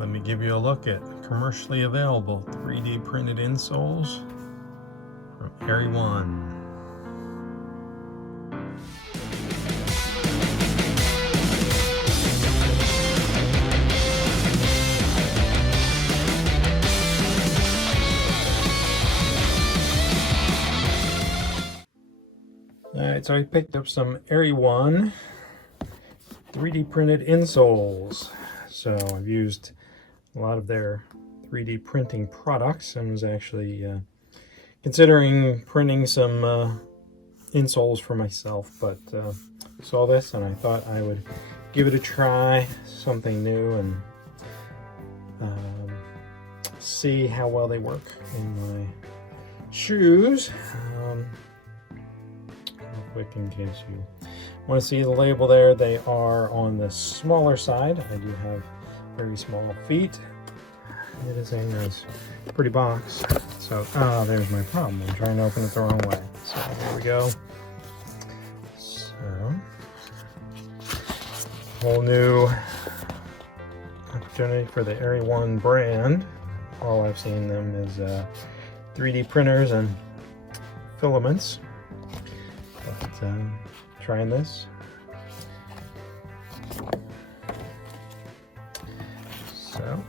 let me give you a look at commercially available 3D printed insoles from Eryone. Alright, so I picked up some Eryone 3D printed insoles. So I've used a lot of their 3D printing products and was actually considering printing some insoles for myself, but saw this and I thought I would give it a try, something new, and see how well they work in my shoes. Quick, in case you want to see the label there, they are on the smaller side. I do have very small feet. It is a nice, pretty box. So, there's my problem. I'm trying to open it the wrong way. So, there we go. So, whole new opportunity for the Eryone brand. All I've seen them is 3D printers and filaments. But trying this. So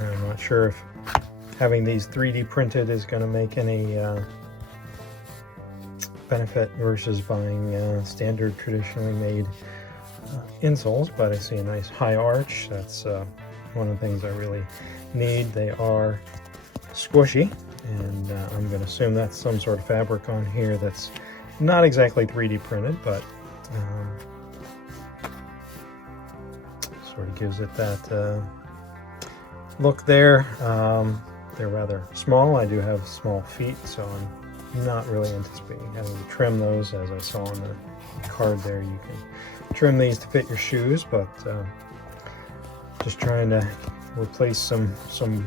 I'm not sure if having these 3D printed is going to make any benefit versus buying standard traditionally made insoles, but I see a nice high arch. That's one of the things I really need. They are squishy, and I'm going to assume that's some sort of fabric on here that's not exactly 3D printed, but sort of gives it that look there. They're rather small. I do have small feet, so I'm not really anticipating having to trim those. As I saw on the card there, you can trim these to fit your shoes, but just trying to replace some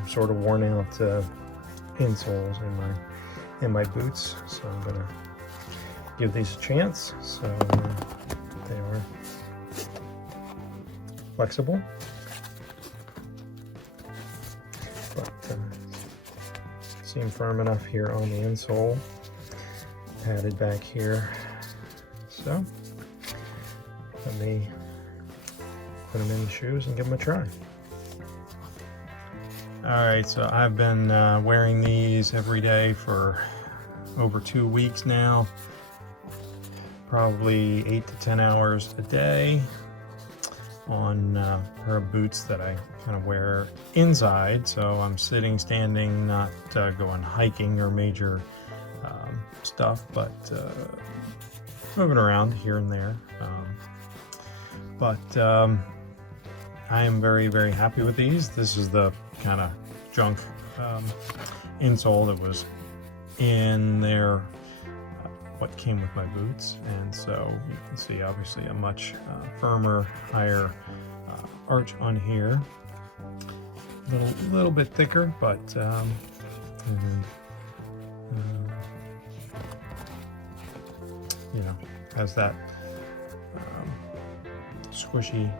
sort of worn out insoles in my boots, so I'm gonna give these a chance. So they are flexible, but seem firm enough here on the insole, padded back here. So let me put them in the shoes and give them a try. Alright, so I've been wearing these every day for over 2 weeks now, probably 8 to 10 hours a day on a pair of boots that I kind of wear inside, so I'm sitting, standing, not going hiking or major stuff, but moving around here and there. I am very, very happy with these. This is the kind of junk insole that was in there, what came with my boots, and so you can see obviously a much firmer, higher arch on here, a little bit thicker, but you know, has that squishy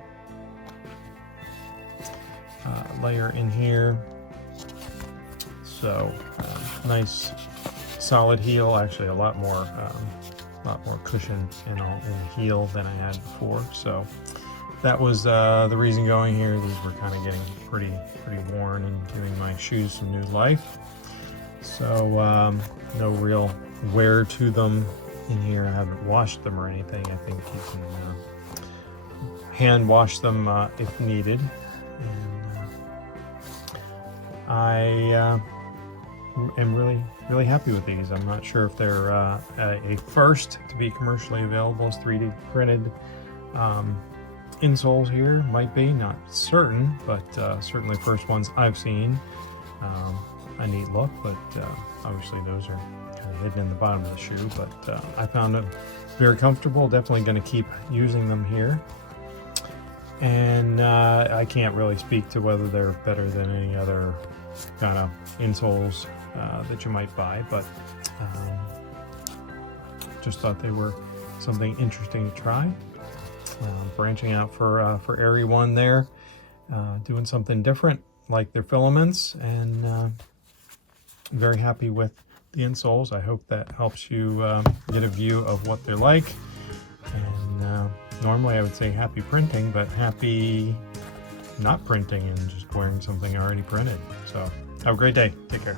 layer in here. So nice solid heel, actually a lot more cushion in the heel than I had before. So that was the reason going here. These were kind of getting pretty worn and giving my shoes some new life. So no real wear to them in here. I haven't washed them or anything. I think you can hand wash them if needed. I am really happy with these. I'm not sure if they're a first to be commercially available as 3D printed insoles here. Might be, not certain, but certainly first ones I've seen. A neat look, but obviously those are kind of hidden in the bottom of the shoe, but I found them very comfortable. Definitely going to keep using them here. And I can't really speak to whether they're better than any other kind of insoles that you might buy, but just thought they were something interesting to try. branching out for Eryone there, doing something different like their filaments, and very happy with the insoles. I hope that helps you get a view of what they're like. And normally I would say happy printing, but happy not printing and just wearing something already printed. So have a great day. Take care.